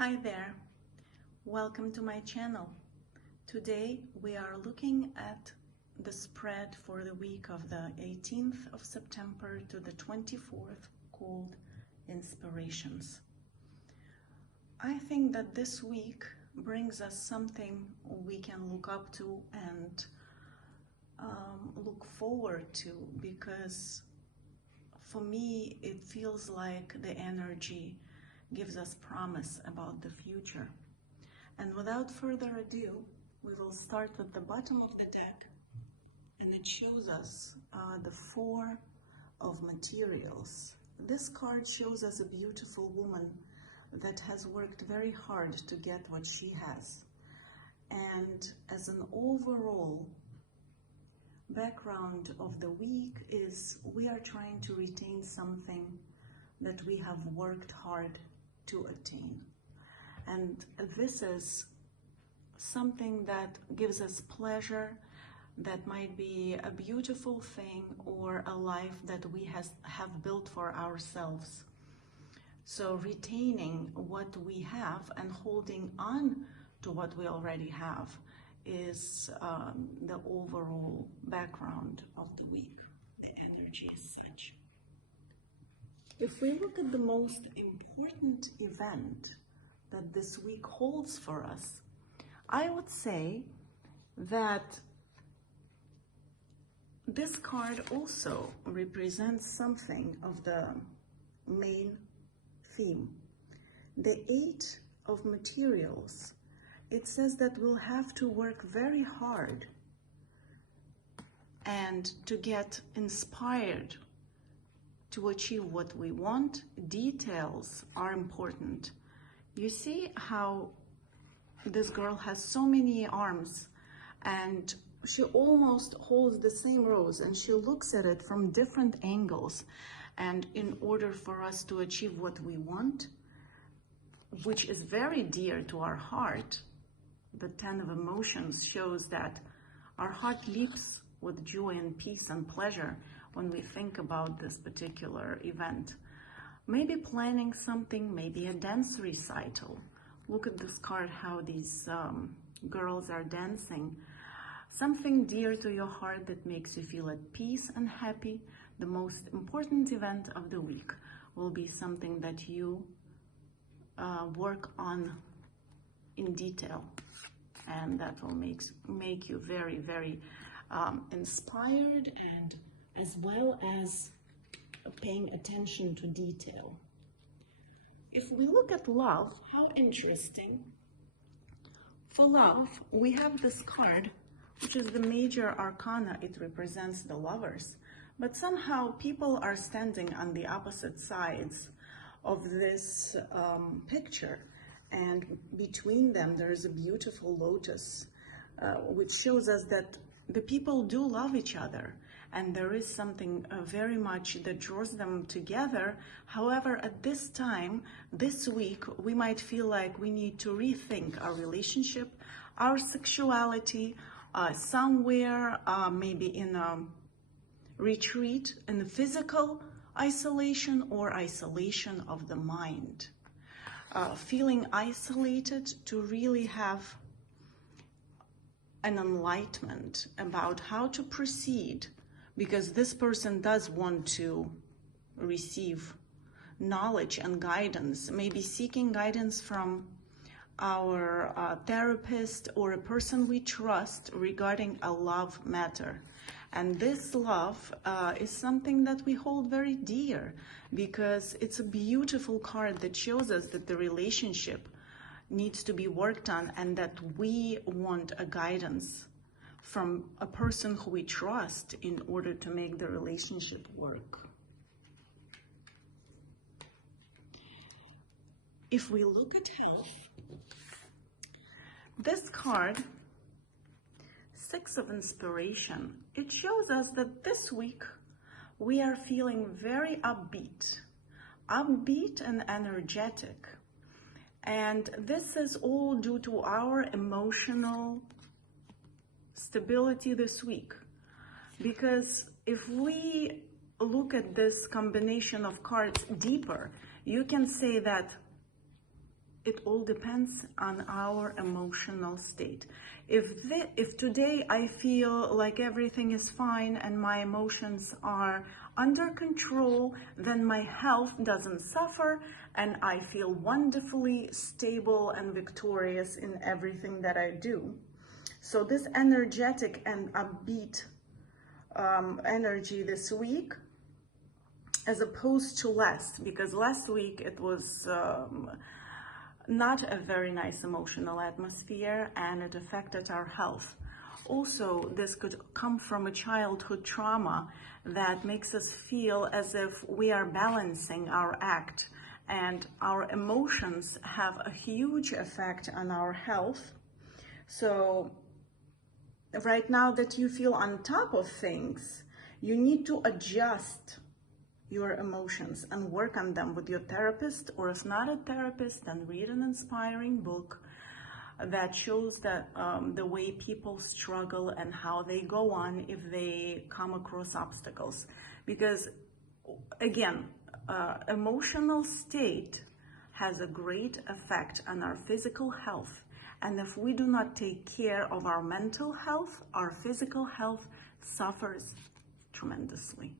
Hi there, welcome to my channel. Today we are looking at the spread for the week of the 18th of September to the 24th, called Inspirations. I think that this week brings us something we can look up to and look forward to, because for me it feels like the energy gives us promise about the future. And without further ado, we will start with the bottom of the deck, and it shows us the Four of Materials. This card shows us a beautiful woman that has worked very hard to get what she has. And as an overall background of the week is we are trying to retain something that we have worked hard to attain. And this is something that gives us pleasure, that might be a beautiful thing or a life that we have built for ourselves. So retaining what we have and holding on to what we already have is the overall background of the week. The energy is such. If we look at the most important event that this week holds for us, I would say that this card also represents something of the main theme. The Eight of Materials, it says that we'll have to work very hard and to get inspired to achieve what we want. Details are important. You see how this girl has so many arms, and she almost holds the same rose, and she looks at it from different angles. And in order for us to achieve what we want, which is very dear to our heart, the Ten of Emotions shows that our heart leaps with joy and peace and pleasure when we think about this particular event. Maybe planning something, maybe a dance recital. Look at this card, how these girls are dancing. Something dear to your heart that makes you feel at peace and happy. The most important event of the week will be something that you work on in detail, and that will make you very, very inspired, and as well as paying attention to detail. If we look at love, how interesting. For love, we have this card, which is the major arcana. It represents the lovers. But somehow people are standing on the opposite sides of this picture. And between them, there is a beautiful lotus, which shows us that the people do love each other. And there is something very much that draws them together. However, at this time, this week, we might feel like we need to rethink our relationship, our sexuality, somewhere, maybe in a retreat, in a physical isolation or isolation of the mind. Feeling isolated, to really have an enlightenment about how to proceed, because this person does want to receive knowledge and guidance, maybe seeking guidance from our therapist or a person we trust regarding a love matter. And this love is something that we hold very dear, because it's a beautiful card that shows us that the relationship needs to be worked on, and that we want a guidance from a person who we trust in order to make the relationship work. If we look at health, this card, Six of Inspiration, it shows us that this week we are feeling very upbeat and energetic. And this is all due to our emotional stability this week. Because if we look at this combination of cards deeper, you can say that it all depends on our emotional state. If today I feel like everything is fine and my emotions are under control, then my health doesn't suffer and I feel wonderfully stable and victorious in everything that I do. So this energetic and upbeat energy this week, as opposed to because last week it was not a very nice emotional atmosphere and it affected our health. Also, this could come from a childhood trauma that makes us feel as if we are balancing our act, and our emotions have a huge effect on our health. So right now that you feel on top of things, you need to adjust your emotions and work on them with your therapist, or if not a therapist, then read an inspiring book that shows that the way people struggle and how they go on if they come across obstacles. Because again, emotional state has a great effect on our physical health, and if we do not take care of our mental health, our physical health suffers tremendously.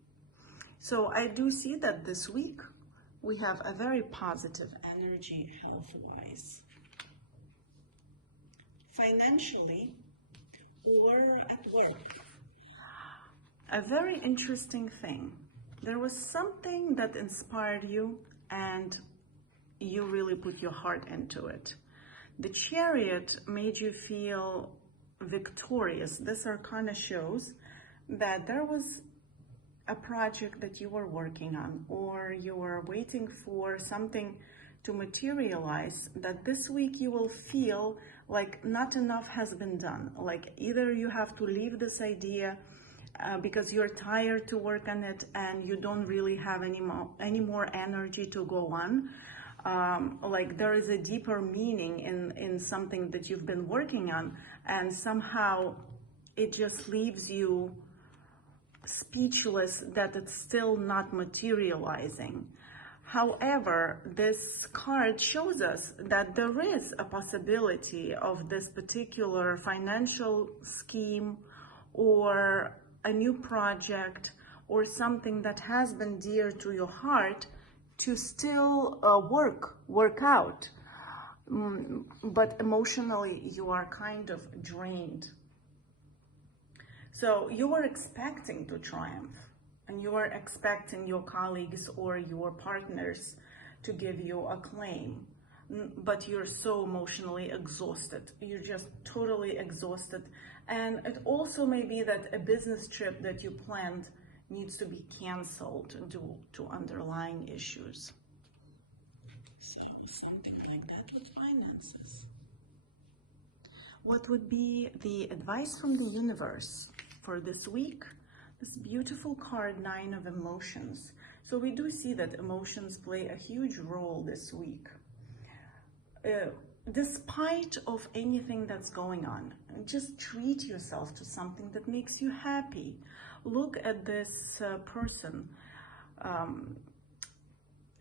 So I do see that this week we have a very positive energy health-wise. Financially or at work. A very interesting thing. There was something that inspired you and you really put your heart into it. The Chariot made you feel victorious. This arcana shows that there was a project that you were working on, or you were waiting for something to materialize, that this week you will feel like not enough has been done. Like either you have to leave this idea because you're tired to work on it and you don't really have any more energy to go on. Like there is a deeper meaning in something that you've been working on, and somehow it just leaves you speechless that it's still not materializing. However, this card shows us that there is a possibility of this particular financial scheme or a new project or something that has been dear to your heart to still work out. But emotionally, you are kind of drained. So you were expecting to triumph, and you were expecting your colleagues or your partners to give you acclaim, but you're so emotionally exhausted. You're just totally exhausted. And it also may be that a business trip that you planned needs to be canceled due to underlying issues. So something like that with finances. What would be the advice from the universe for this week? This beautiful card, 9 of Emotions. So we do see that emotions play a huge role this week. Despite of anything that's going on, just treat yourself to something that makes you happy. Look at this person.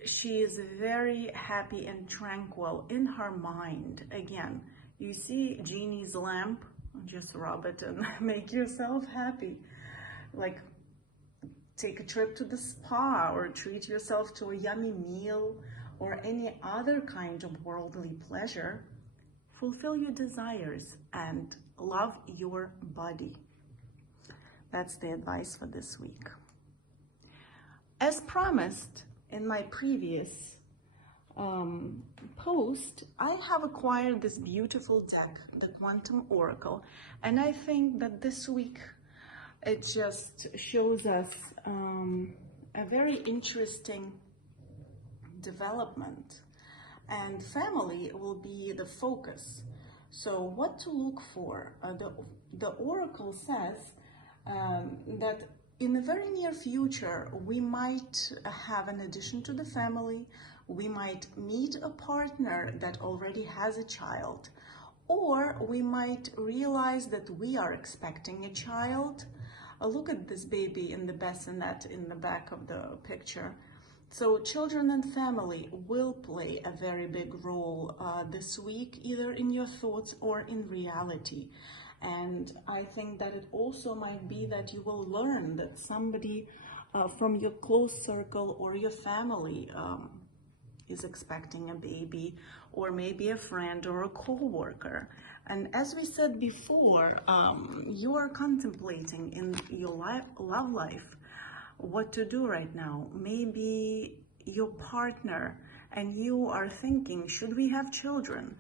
She is very happy and tranquil in her mind. Again, you see Genie's lamp, just rub it and make yourself happy. Like take a trip to the spa or treat yourself to a yummy meal or any other kind of worldly pleasure. Fulfill your desires and love your body. That's the advice for this week. As promised in my previous post, I have acquired this beautiful deck, the Quantum Oracle, and I think that this week it just shows us a very interesting development, and family will be the focus. So what to look for? The Oracle says that in the very near future, we might have an addition to the family. We might meet a partner that already has a child, or we might realize that we are expecting a child. Look at this baby in the bassinet in the back of the picture. So children and family will play a very big role this week, either in your thoughts or in reality. And I think that it also might be that you will learn that somebody from your close circle or your family is expecting a baby, or maybe a friend or a co-worker. And as we said before, you are contemplating in your love life what to do right now. Maybe your partner and you are thinking, should we have children?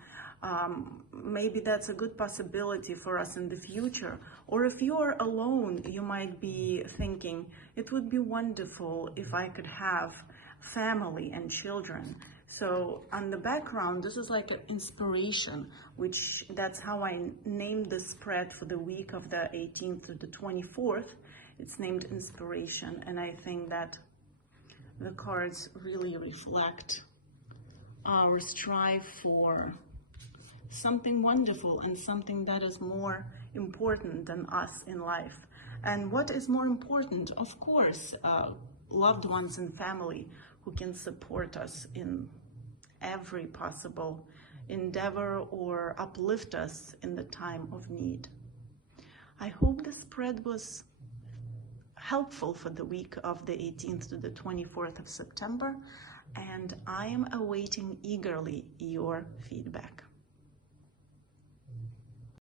Maybe that's a good possibility for us in the future. Or if you're alone, you might be thinking, it would be wonderful if I could have family and children. So on the background, this is like an inspiration, which that's how I named the spread for the week of the 18th to the 24th. It's named Inspiration, and I think that the cards really reflect our strive for something wonderful and something that is more important than us in life. And what is more important? Of course, loved ones and family who can support us in every possible endeavor or uplift us in the time of need. I hope the spread was helpful for the week of the 18th to the 24th of September, and I am awaiting eagerly your feedback.